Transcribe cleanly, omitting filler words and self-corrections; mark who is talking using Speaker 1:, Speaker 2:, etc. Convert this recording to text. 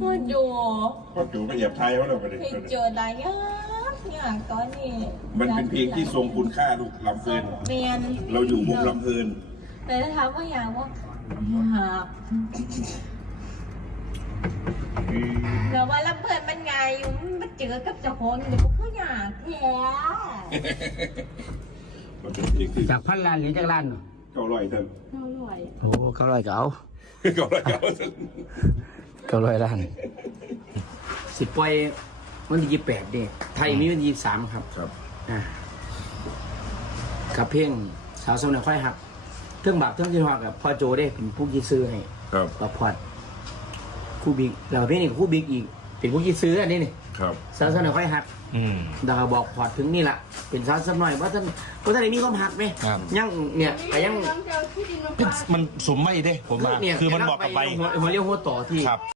Speaker 1: พ่อโจ
Speaker 2: ก็เหยียบไทยเขาเราไปเลย
Speaker 1: เพลงโจได้ยากตอนนี้
Speaker 2: มันเป็นเพลงที่ทรงคุณค่าลูกลำเพลินเราอยู่วงลำเพลิน
Speaker 1: แต่ถ้าถามว่าอยากแต่ว่าลำเพลินมันไงมันเจอกับเจ้าของอยู่ก็อยากแท้
Speaker 3: จากพันล้านหรือจากล้าน
Speaker 2: 900เท่า
Speaker 3: โอ้900ก็เอา900ล้านสิปล่อยวันที่28เด้ไทยมีวันที่23ครับกับเพลงสาวสาวค่อยหักเครื่องบาปเครื่องที่หักกับพ่อโจได้เป็นผู้ที่ซื้อให้กับพอดคู่บิ๊กเราเพลงนี้กับคู่บิ๊กอีกเป็นผู้ที่ซื้ออันนี้นี่สาวสาวค่อยหักดาวบอกพอดถึงนี่แหละเป็นสาวสักหน่อยว่าท่านได้มีความหักไหมยังเนี่ยแต่ยัง
Speaker 4: มันสมไม่ได้ผมมาคือมันบอกกับไป
Speaker 3: หัวเรียวหัวต่อที่